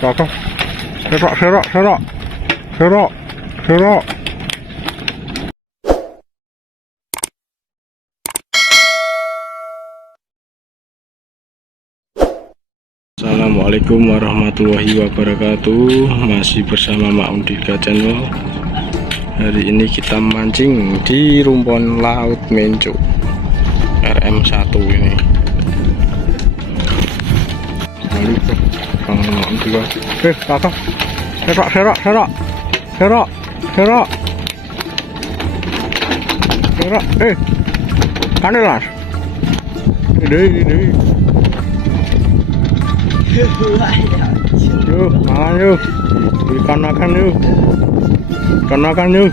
kakak. Serok. Assalamualaikum warahmatullahi wabarakatuh. Masih bersama Mak Undika Channel. Hari ini kita mancing di rumpun laut Menco RM1 ini. Kakak. Serok. Kandelas. Ini. Yuk, makan yuk. Ikan yuk. Ikan yuk.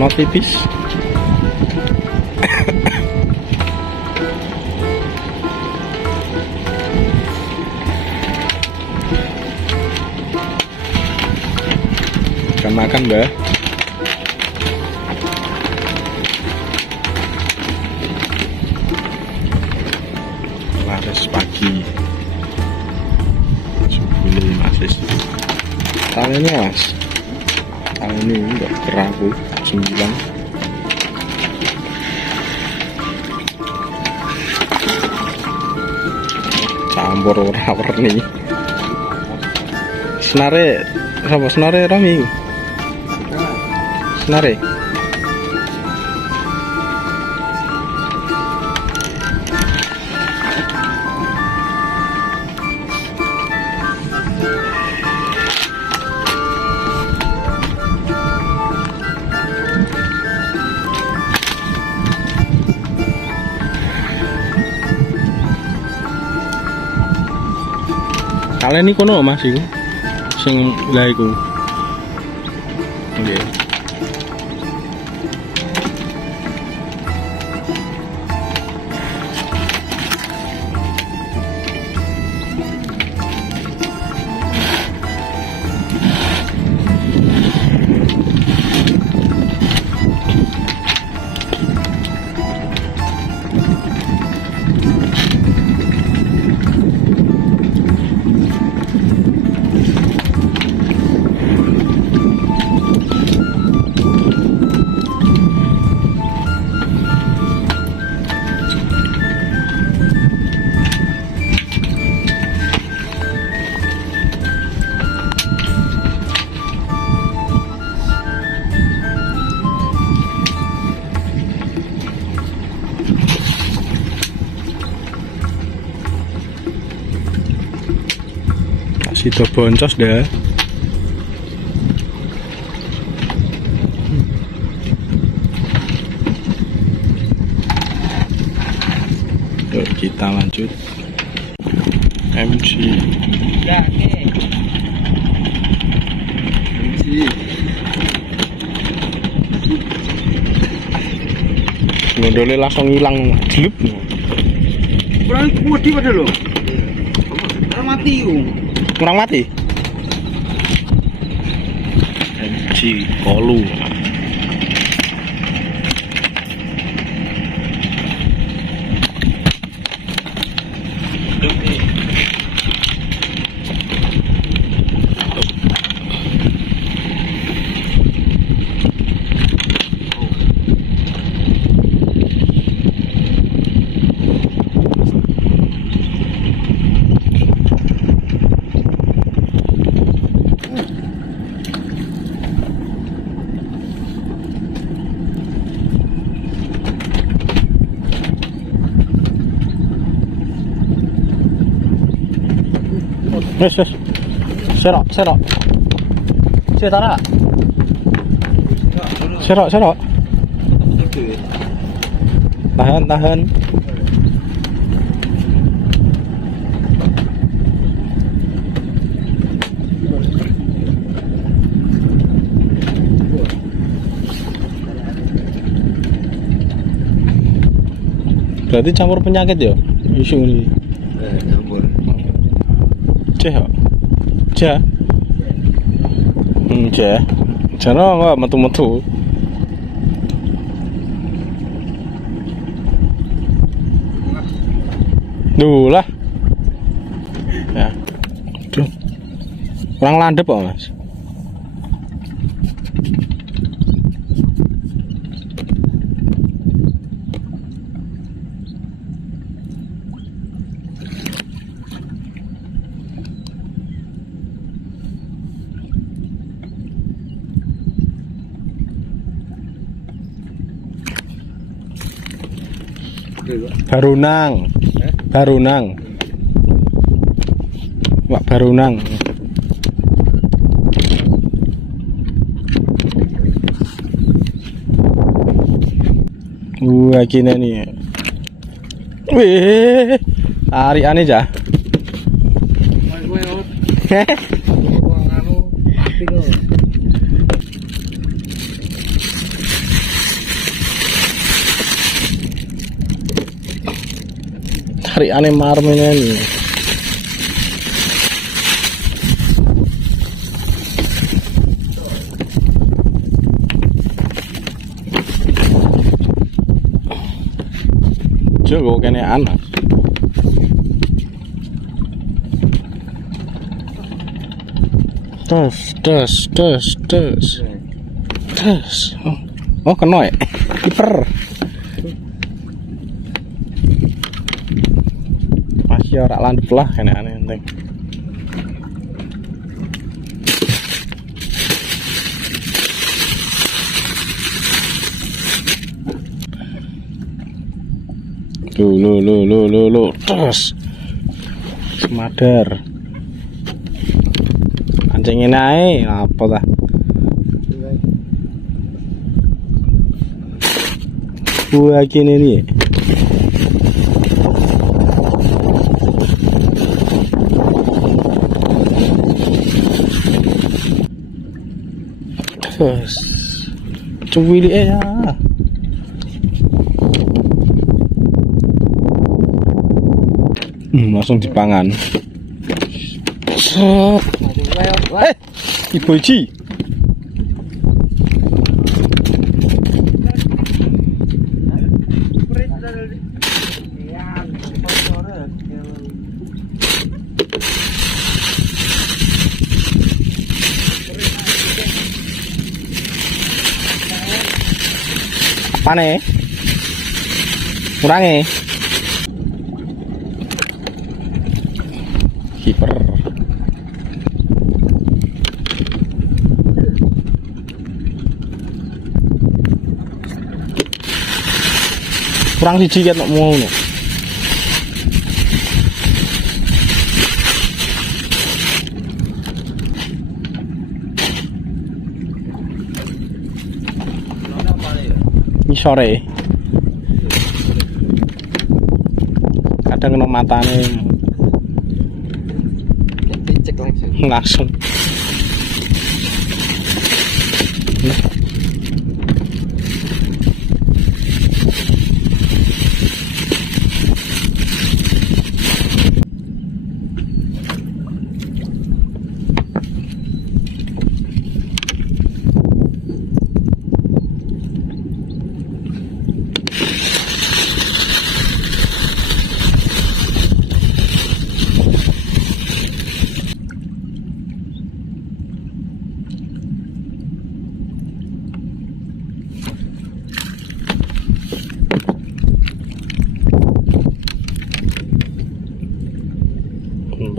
Mau pipis. Makan Mbak. Laris pagi. Subuh Mas. Tahun ini Mas. Tahun ini enggak kerapu 9. Campur warna-warni. Senare apa senare Rami? Senare. Kalian ini kono Mas iku sing lha iku. Nggih. Sido boncos dah. Yuk kita lanjut. MC. Ya, oke. MC. Ngondole langsung hilang jelup. Kurang kuwedi padahal lho. Ora mati yo. Kurang mati. MC Kolu. Yes. Serok. Setara. Serok. Tahan. Berarti campur penyakit ya? Isu ini. Campur. Ceh kok. Ceh. Ceh. Jano kok metu-metu. Duh lah. Ya. Duh. Kurang landep kok, Mas. Barunang. Barunang. Wak barunang. Gini nih. Wih, hari aneh jah. Hari aneh marmenya nih. Jago kene anak. Tes. Oh kena ya. Kiper. Masih ora landep lah kene aneh enteng. Lo terus semadar pancingin ae apa dah buah gini nih terus cuwili ya. Langsung dipangan. Ibu Ji. Apa nih? Kurangi. Kiper kurang siji ket mau ngono. Ini sore kadang kena matane Cek langsung. langsung.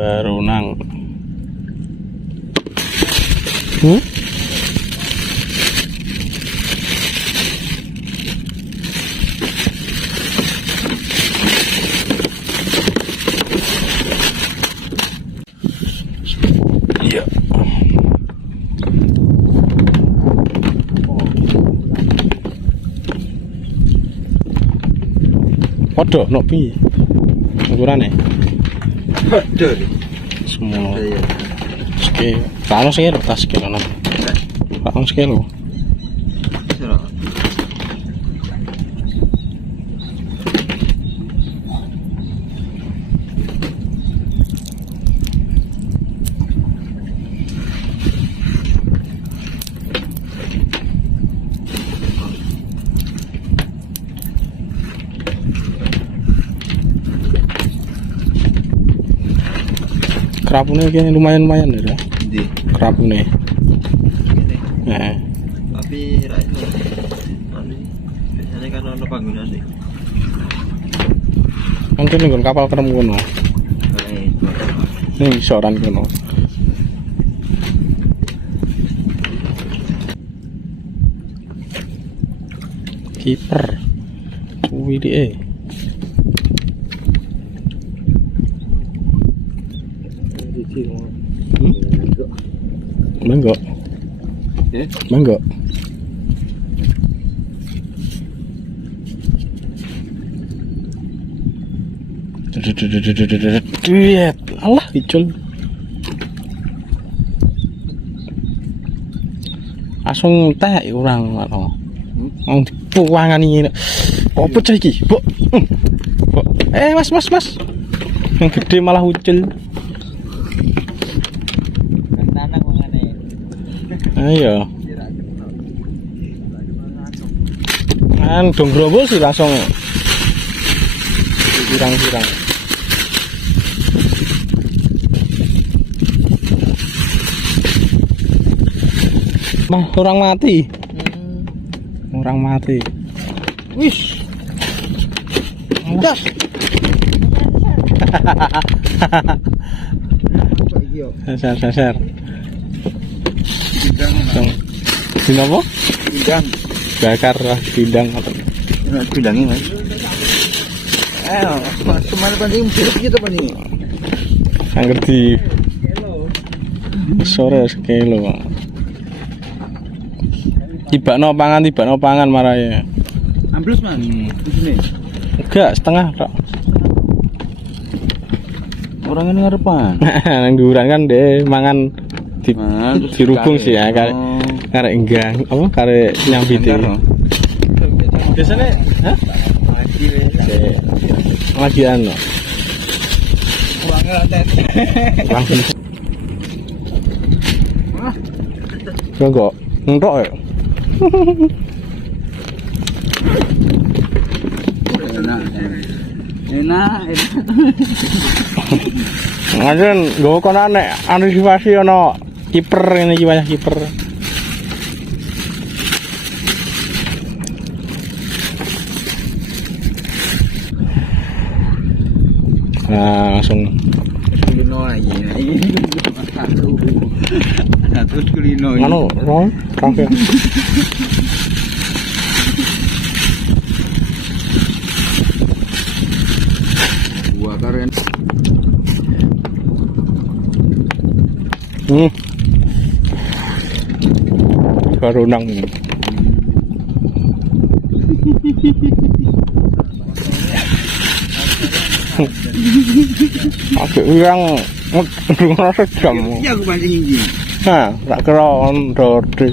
Barunang. Iya. Podok nok piye? Ukurane? Betul. Semua. Ski, kalau sih tas kilo enam. Kalau sekilo. kerapune kene lumayan ya. Di. Kerapune. Ini. Heeh. Tapi ra iso. Anu. Biasanya kan ono panggonan sih. Kan kene nggon kapal kerem kono. Ning isoran kono. Kiper. Kuwi dhek. Mangga. Ya. Mangga. Lihat, Allah dicul. Langsung teh orang ngono. Wong dipuangan iki. Apa cah iki? Mbok. Mbok. Mas. Yang gede malah ucul. Tanang mangane. Ayo. Kan dong grobol sih langsung pirang-pirang. Mah orang mati. Orang mati. Wis. Das. Sasar. Bidang apa? Bidang. Bakar bidang apa? Bidangnya Mas. Kemana paling sirup gitu paling. Angger di sore sekilo. Tibakno pangan marahe. Ambles Mas. Di sini. Enggak, setengah tok. Orang ini ngarepan. Nang dhuwuran kan deh mangan dirubung sih ya karek enggang apa karek nyambite. Biasane hah? Lagi anu. Enggak, entok ya. Enak. Ngajen nggo kono nek antisipasi ana kiper ngene iki wayah kiper. Nah, langsung Kulino lagi. Satu kulino. anu, kafe. Gua karen. Baru nang. Aku yang ngerasa jam. Iya aku pancing ini. Nah, tak kira on roti.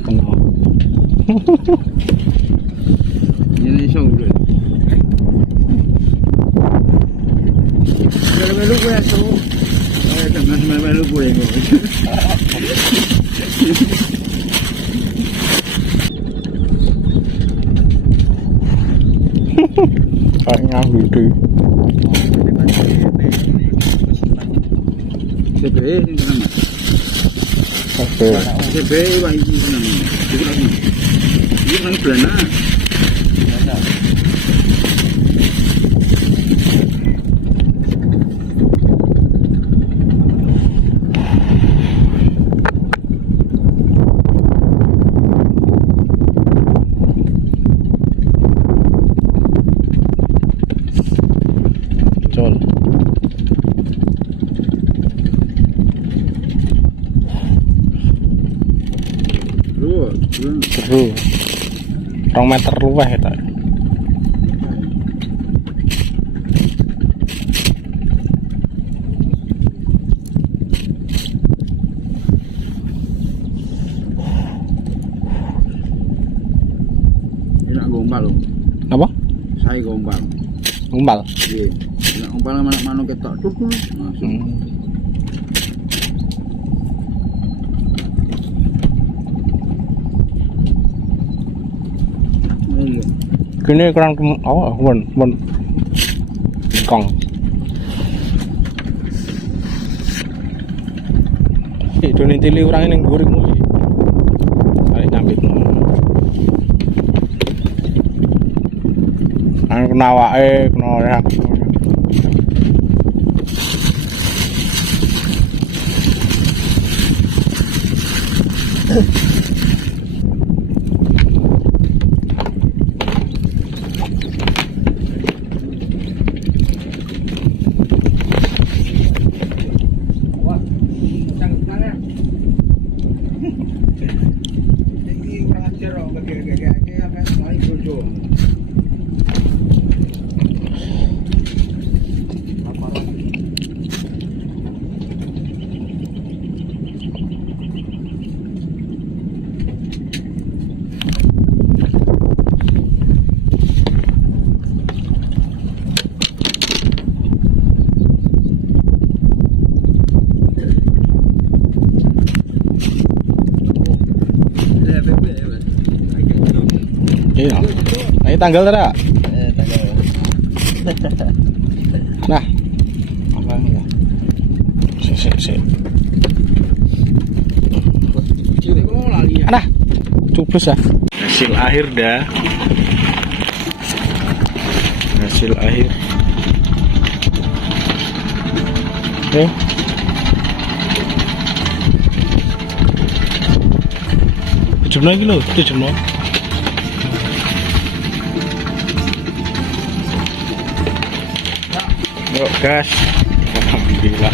Kenal. Ini sungguh. Melu gue tuh. Teman melu gue kok. Kayaknya gitu. CBE ini senang. Oke. CBE wah ini senang. Itu lagi. Ini senang belana. Col. Seru. 2 meter luwih ta. Enak gombal loh. Apa? Saya gombal. Umbal. Iya. Enak gombal mana ketok tukul langsung. Iya. Kini kurang oh bon kong. Itu nih tili orang ini goreng mulu. Ada nyambit. Anu kena wae, kena ya. Iya. Ini tanggal tidak? Tanggal. Nah, apa enggak? Si. Nah, cupus ya. Hasil akhir dah. Hasil akhir. Oke. Tujuh lagi loh, tujuh loh. Yuk gas, alhamdulillah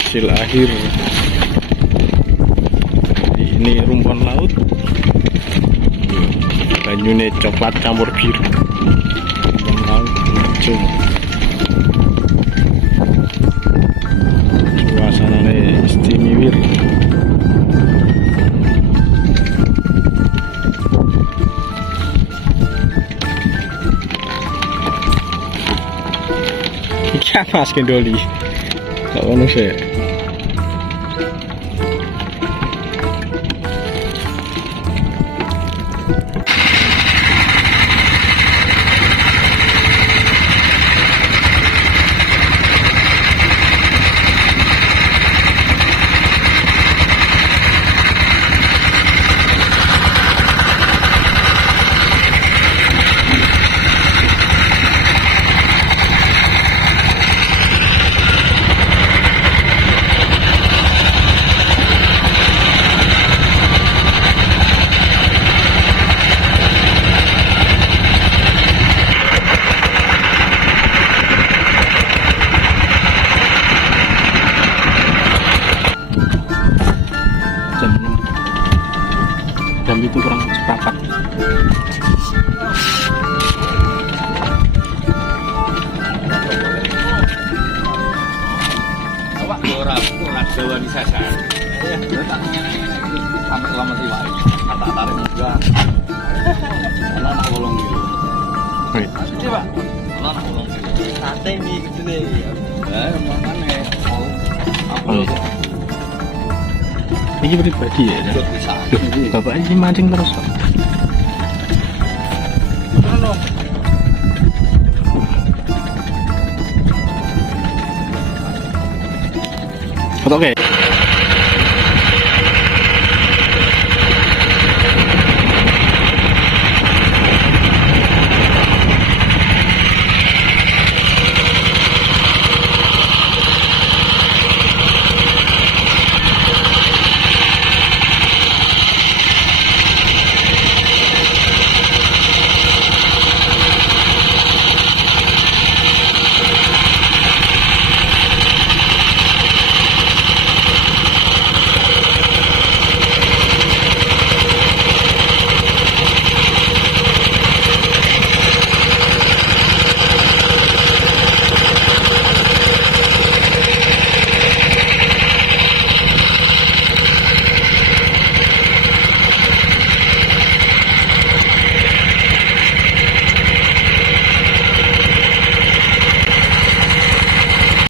hasil akhir. Ini rumpun laut, banyune coklat campur biru, rumpun laut lucu. Suasananya istimewa. Iki Mas Kendoli. Gak ono sih. Jam itu kurang seperempat. Orang Jawa di sasar. Sampai lama sih Pak. Kata tarik juga. Anak bolong gitu. Baik. Coba. Anak bolong gitu. Santai nih gitu nih. Makanya apa? Ini pribadi ya. Loh, Bapak ini mancing terus kok. Foto oke.